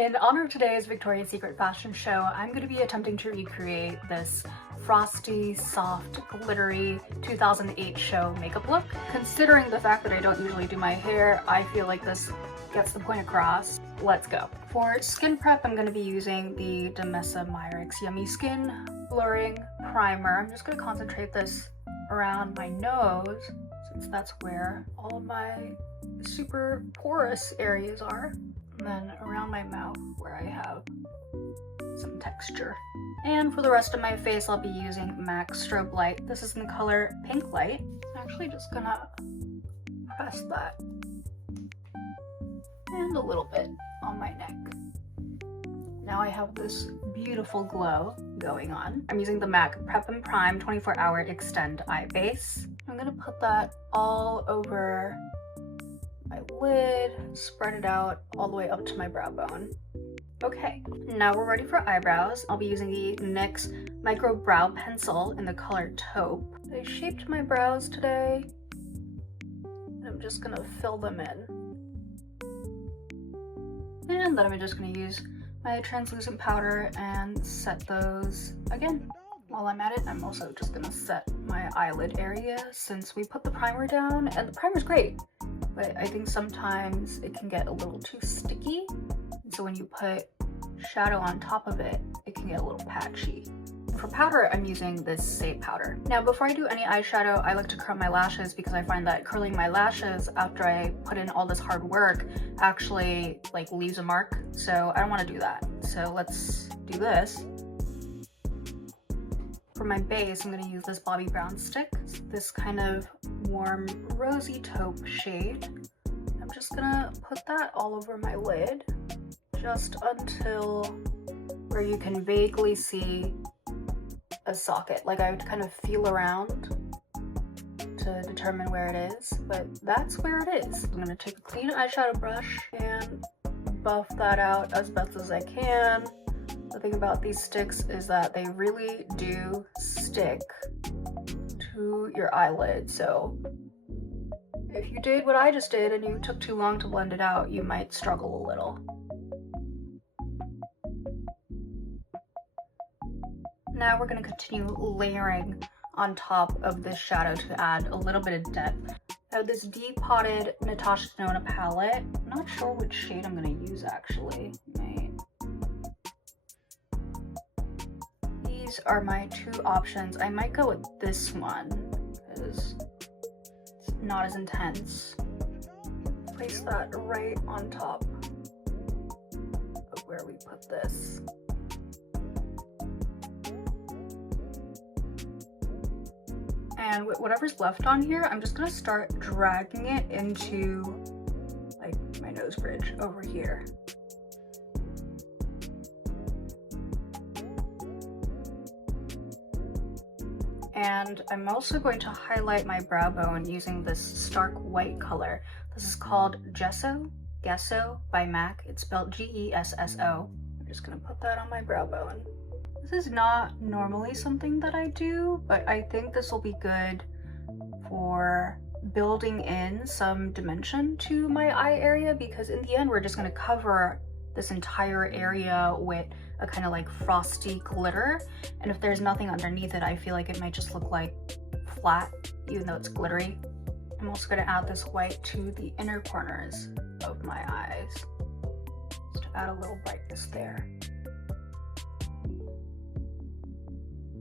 In honor of today's Victoria's Secret fashion show, I'm going to be attempting to recreate this frosty, soft, glittery 2008 show makeup look. Considering the fact that I don't usually do my hair, I feel like this gets the point across. Let's go. For skin prep, I'm going to be using the Demessa Myrix Yummy Skin Blurring Primer. I'm just going to concentrate this around my nose, since that's where all of my super porous areas are. And then around my mouth where I have some texture. And for the rest of my face, I'll be using MAC Strobe Light. This is in the color Pink Light. I'm actually just gonna press that and a little bit on my neck. Now I have this beautiful glow going on. I'm using the MAC Prep and Prime 24-Hour Extend Eye Base. I'm gonna put that all over my lid, spread it out all the way up to my brow bone. Okay, now we're ready for eyebrows. I'll be using the NYX Micro Brow Pencil in the color Taupe. I shaped my brows today, and I'm just gonna fill them in. And then I'm just gonna use my translucent powder and set those again. While I'm at it, I'm also just gonna set my eyelid area since we put the primer down, and the primer's great, but I think sometimes it can get a little too sticky. So when you put shadow on top of it, it can get a little patchy. For powder, I'm using this Say powder. Now, before I do any eyeshadow, I like to curl my lashes because I find that curling my lashes after I put in all this hard work actually like leaves a mark. So I don't want to do that. So let's do this. For my base, I'm going to use this Bobbi Brown stick, this kind of warm rosy taupe shade. I'm just going to put that all over my lid, just until where you can vaguely see a socket. Like I would kind of feel around to determine where it is, but that's where it is. I'm going to take a clean eyeshadow brush and buff that out as best as I can. The thing about these sticks is that they really do stick to your eyelid, so if you did what I just did and you took too long to blend it out, you might struggle a little. Now we're going to continue layering on top of this shadow to add a little bit of depth. I have this Depotted Natasha Denona palette. I'm not sure which shade I'm going to use actually. These are my two options. I might go with this one because it's not as intense. Place that right on top of where we put this. And with whatever's left on here, I'm just gonna start dragging it into like my nose bridge over here. And I'm also going to highlight my brow bone using this stark white color. This is called Gesso by MAC. It's spelled G-E-S-S-O. I'm just gonna put that on my brow bone. This is not normally something that I do, but I think this will be good for building in some dimension to my eye area, because in the end we're just going to cover this entire area with a kind of like frosty glitter, and if there's nothing underneath it, I feel like it might just look like flat even though it's glittery. I'm also going to add this white to the inner corners of my eyes just to add a little brightness there.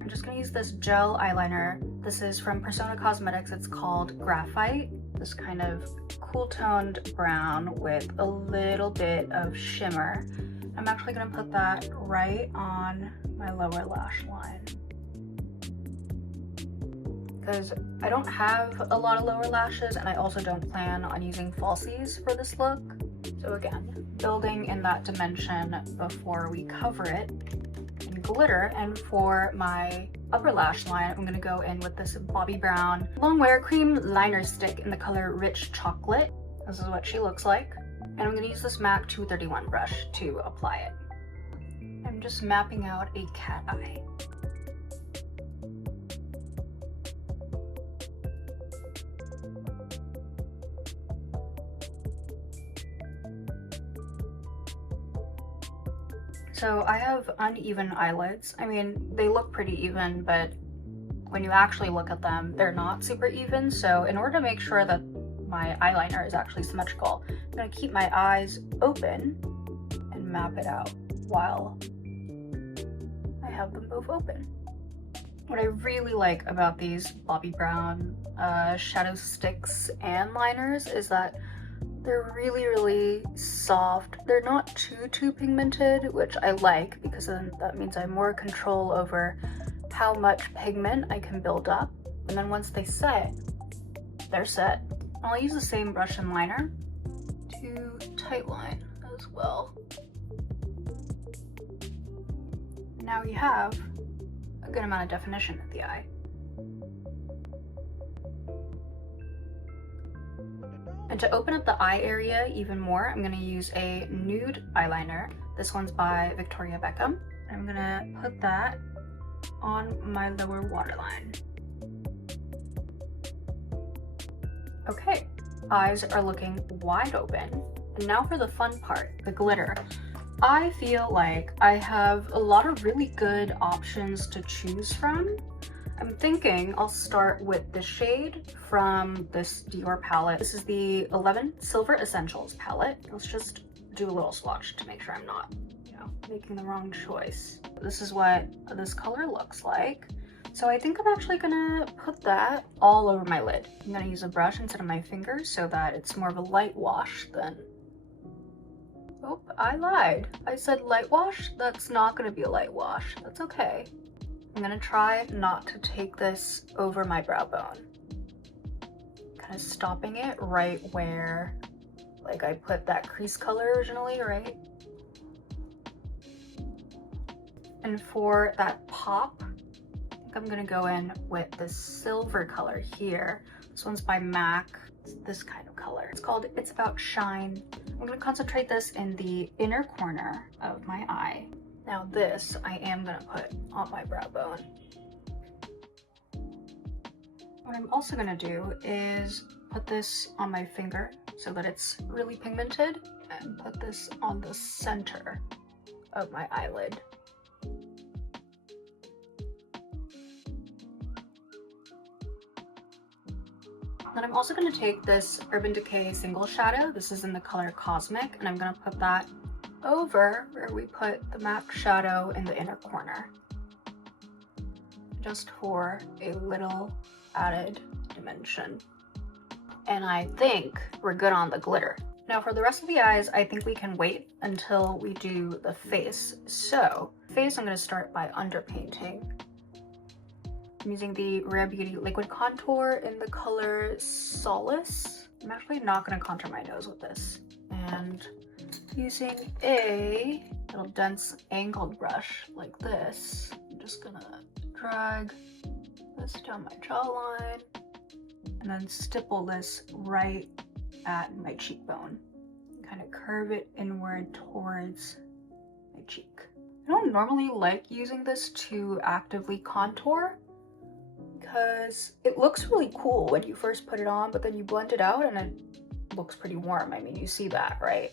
I'm just gonna use this gel eyeliner. This is from Persona Cosmetics. It's called Graphite. This kind of cool toned brown with a little bit of shimmer. I'm actually gonna put that right on my lower lash line, because I don't have a lot of lower lashes and I also don't plan on using falsies for this look. So again, building in that dimension before we cover it in glitter. And for my upper lash line, I'm gonna go in with this Bobbi Brown Longwear Cream Liner Stick in the color Rich Chocolate. This is what she looks like. And I'm gonna use this MAC 231 brush to apply it. I'm just mapping out a cat eye. So I have uneven eyelids. I mean, they look pretty even, but when you actually look at them, they're not super even. So in order to make sure that my eyeliner is actually symmetrical, I'm gonna keep my eyes open and map it out while I have them both open. What I really like about these Bobbi Brown shadow sticks and liners is that they're really soft. They're not too pigmented, which I like because then that means I have more control over how much pigment I can build up. And then once they set, they're set. I'll use the same brush and liner to tightline as well. Now you have a good amount of definition at the eye. And to open up the eye area even more, I'm gonna use a nude eyeliner. This one's by Victoria Beckham. I'm gonna put that on my lower waterline. Okay, eyes are looking wide open. And now for the fun part, the glitter. I feel like I have a lot of really good options to choose from. I'm thinking I'll start with the shade from this Dior palette. This is the 11 Silver Essentials palette. Let's just do a little swatch to make sure I'm not, making the wrong choice. This is what this color looks like. So I think I'm actually gonna put that all over my lid. I'm gonna use a brush instead of my fingers so that it's more of a light wash than... Oh, I lied. I said light wash. That's not gonna be a light wash. That's okay. I'm gonna try not to take this over my brow bone. Kind of stopping it right where, like, I put that crease color originally, right? And for that pop, I think I'm gonna go in with this silver color here. This one's by MAC. It's this kind of color. It's called It's About Shine. I'm gonna concentrate this in the inner corner of my eye. Now this I am gonna put on my brow bone. What I'm also gonna do is put this on my finger so that it's really pigmented and put this on the center of my eyelid. Then I'm also gonna take this Urban Decay single shadow. This is in the color Cosmic, and I'm gonna put that over where we put the MAC shadow in the inner corner, just for a little added dimension. And I think we're good on the glitter. Now for the rest of the eyes, I think we can wait until we do the face. So face, I'm going to start by underpainting. I'm using the Rare Beauty Liquid Contour in the color Solace. I'm actually not going to contour my nose with this. And using a little dense angled brush like this, I'm just gonna drag this down my jawline and then stipple this right at my cheekbone. Kind of curve it inward towards my cheek. I don't normally like using this to actively contour because it looks really cool when you first put it on, but then you blend it out and it looks pretty warm. I mean, you see that, right?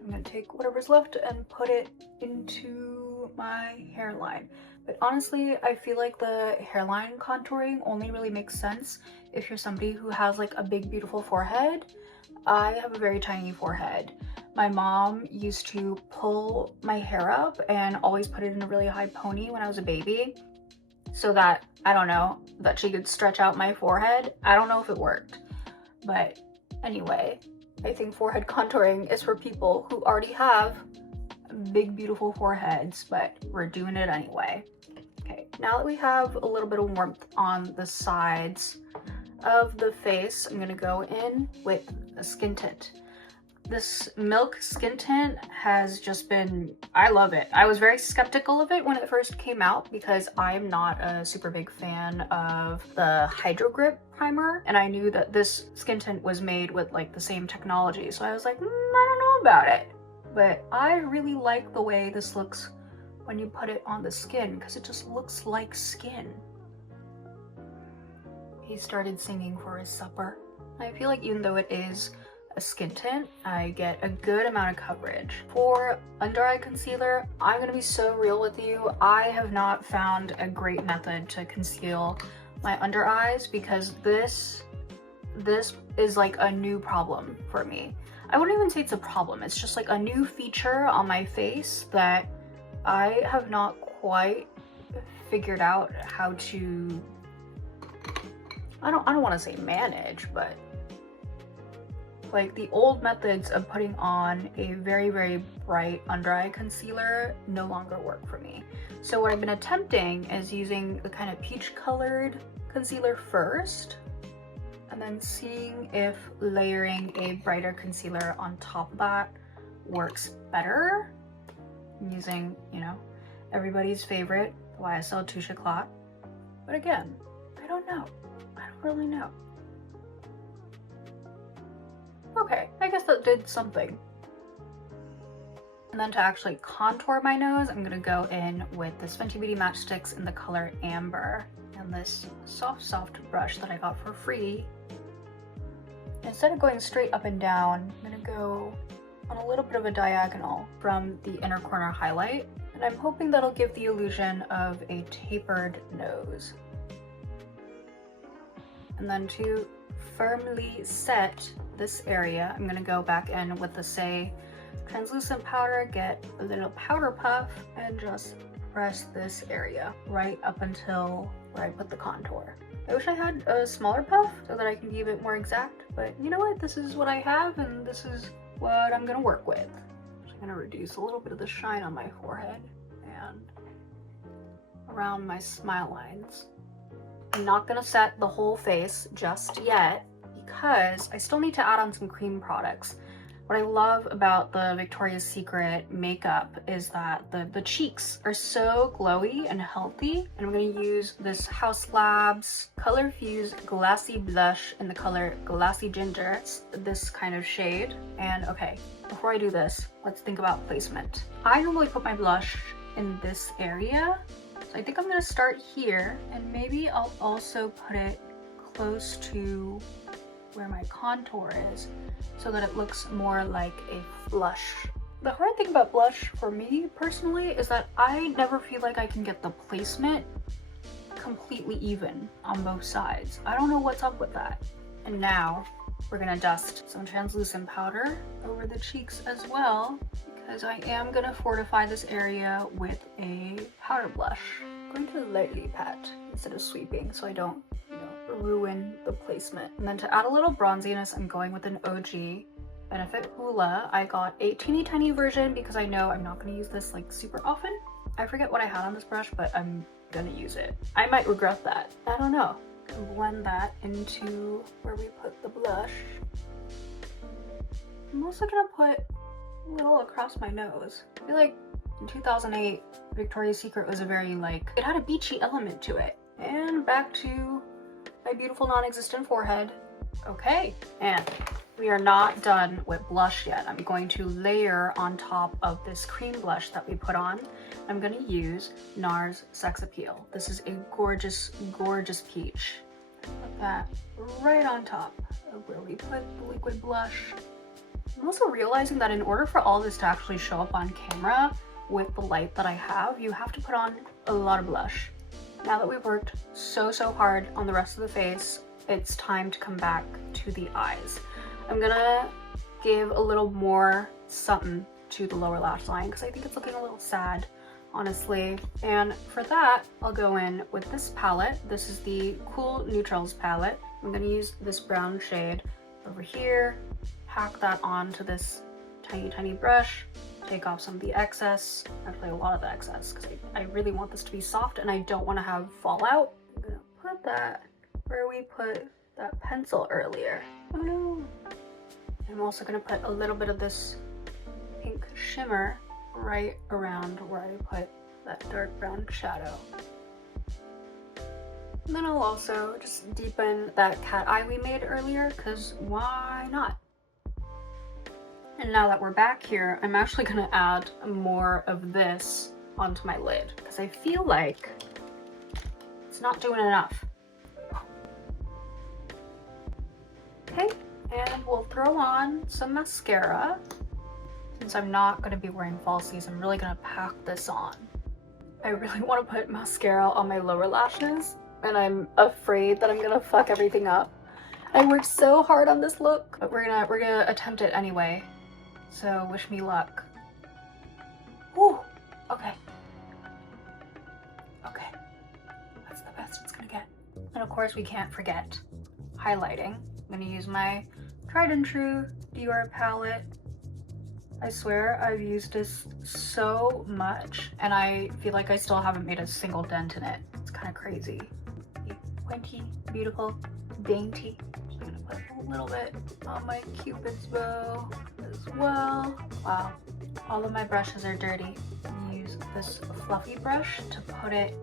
I'm gonna take whatever's left and put it into my hairline. But honestly, I feel like the hairline contouring only really makes sense if you're somebody who has like a big, beautiful forehead. I have a very tiny forehead. My mom used to pull my hair up and always put it in a really high pony when I was a baby so that, I don't know, that she could stretch out my forehead. I don't know if it worked, but anyway, I think forehead contouring is for people who already have big, beautiful foreheads, but we're doing it anyway. Okay, now that we have a little bit of warmth on the sides of the face, I'm gonna go in with a skin tint. This milk skin tint has just been, I love it. I was very skeptical of it when it first came out because I'm not a super big fan of the Hydro Grip primer, and I knew that this skin tint was made with like the same technology, so I was like, I don't know about it. But I really like the way this looks when you put it on the skin because it just looks like skin. He started singing for his supper. I feel like even though it is a skin tint. I get a good amount of coverage. For under eye concealer, I'm gonna be so real with you. I have not found a great method to conceal my under eyes because this is like a new problem for me. I wouldn't even say it's a problem. It's just like a new feature on my face that I have not quite figured out how to, I don't want to say manage, but like the old methods of putting on a very, very bright under eye concealer no longer work for me. So what I've been attempting is using the kind of peach colored concealer first, and then seeing if layering a brighter concealer on top of that works better. I'm using, you know, everybody's favorite, the YSL Touche Éclat. But again, I don't know. I don't really know. Okay, I guess that did something. And then to actually contour my nose, I'm gonna go in with this Fenty Beauty Matchsticks in the color Amber and this soft brush that I got for free. Instead of going straight up and down, I'm gonna go on a little bit of a diagonal from the inner corner highlight, and I'm hoping that'll give the illusion of a tapered nose. And then to firmly set this area, I'm gonna go back in with the Say translucent powder, get a little powder puff, and just press this area right up until where I put the contour. I wish I had a smaller puff so that I can be a bit more exact, but you know what? This is what I have, and this is what I'm gonna work with. So I'm gonna reduce a little bit of the shine on my forehead and around my smile lines. I'm not gonna set the whole face just yet because I still need to add on some cream products. What I love about the Victoria's Secret makeup is that the cheeks are so glowy and healthy. And I'm gonna use this House Labs Color Fuse Glassy Blush in the color Glassy Ginger. It's this kind of shade. And okay, before I do this, let's think about placement. I normally put my blush in this area. So I think I'm gonna start here, and maybe I'll also put it close to where my contour is so that it looks more like a blush. The hard thing about blush for me personally is that I never feel like I can get the placement completely even on both sides. I don't know what's up with that. And now we're gonna dust some translucent powder over the cheeks as well, because I am gonna fortify this area with a powder blush. I'm going to lightly pat instead of sweeping so I don't, you know, ruin the placement. And then to add a little bronziness, I'm going with an OG Benefit Hoola. I got a teeny tiny version because I know I'm not gonna use this like super often. I forget what I had on this brush, but I'm gonna use it. I might regret that. I don't know. Blend that into where we put the blush. I'm also gonna put a little across my nose. I feel like in 2008, Victoria's Secret was a very like, it had a beachy element to it. And back to my beautiful non-existent forehead. Okay, and we are not done with blush yet. I'm going to layer on top of this cream blush that we put on. I'm gonna use NARS Sex Appeal. This is a gorgeous, gorgeous peach. Put that right on top of where we put the liquid blush. I'm also realizing that in order for all this to actually show up on camera with the light that I have, you have to put on a lot of blush. Now that we've worked so hard on the rest of the face, it's time to come back to the eyes. I'm gonna give a little more something to the lower lash line because I think it's looking a little sad, honestly. And for that, I'll go in with this palette. This is the Cool Neutrals palette. I'm gonna use this brown shade over here, pack that onto this tiny brush, take off some of the excess, actually a lot of the excess, because I really want this to be soft and I don't want to have fallout. I'm gonna put that where we put that pencil earlier. Oh no. I'm also gonna put a little bit of this pink shimmer right around where I put that dark brown shadow. And then I'll also just deepen that cat eye we made earlier, because why not? And now that we're back here, I'm actually gonna add more of this onto my lid because I feel like it's not doing enough. Okay, And we'll throw on some mascara. Since I'm not going to be wearing falsies, I'm really going to pack this on. I really want to put mascara on my lower lashes, and I'm afraid that I'm going to fuck everything up. I worked so hard on this look, but we're gonna attempt it anyway. So wish me luck. Woo! Okay. Okay. That's the best it's gonna get. And of course we can't forget highlighting. I'm gonna use my tried and true Dior palette. I swear I've used this so much and I feel like I still haven't made a single dent in it. It's kind of crazy. Pointy, beautiful, dainty. I'm gonna put a little bit on my Cupid's bow as well. Wow, all of my brushes are dirty. I'm gonna use this fluffy brush to put it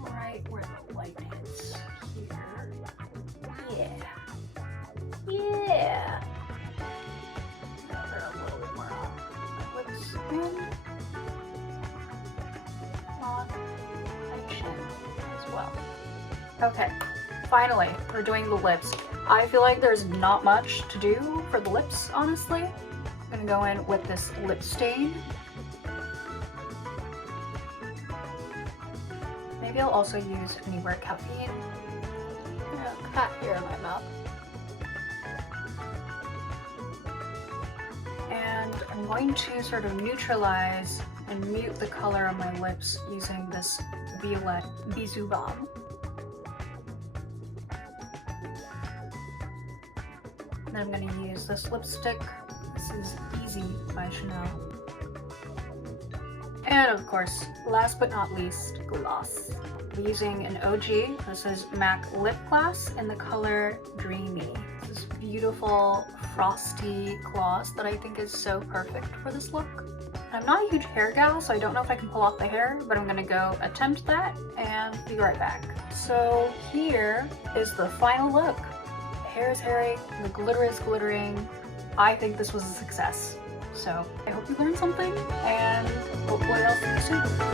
right where the light hits here. Yeah. Yeah. Now they're a little bit more on my lips and on my chin as well. Okay, finally, we're doing the lips. I feel like there's not much to do for the lips, honestly. I'm gonna go in with this lip stain. Maybe I'll also use Anywhere Caffeine. Cat hair in my mouth. And I'm going to sort of neutralize and mute the color on my lips using this Violet Bisou Balm. Then I'm going to use this lipstick. This is Easy by Chanel. And of course, last but not least, gloss. I'm using an OG. This is MAC Lip Gloss in the color Dreamy. This is beautiful frosty gloss that I think is so perfect for this look. I'm not a huge hair gal, so I don't know if I can pull off the hair, but I'm gonna go attempt that and be right back. So here is the final look. The hair is hairy, the glitter is glittering. I think this was a success. So I hope you learned something, and hopefully I'll see you soon.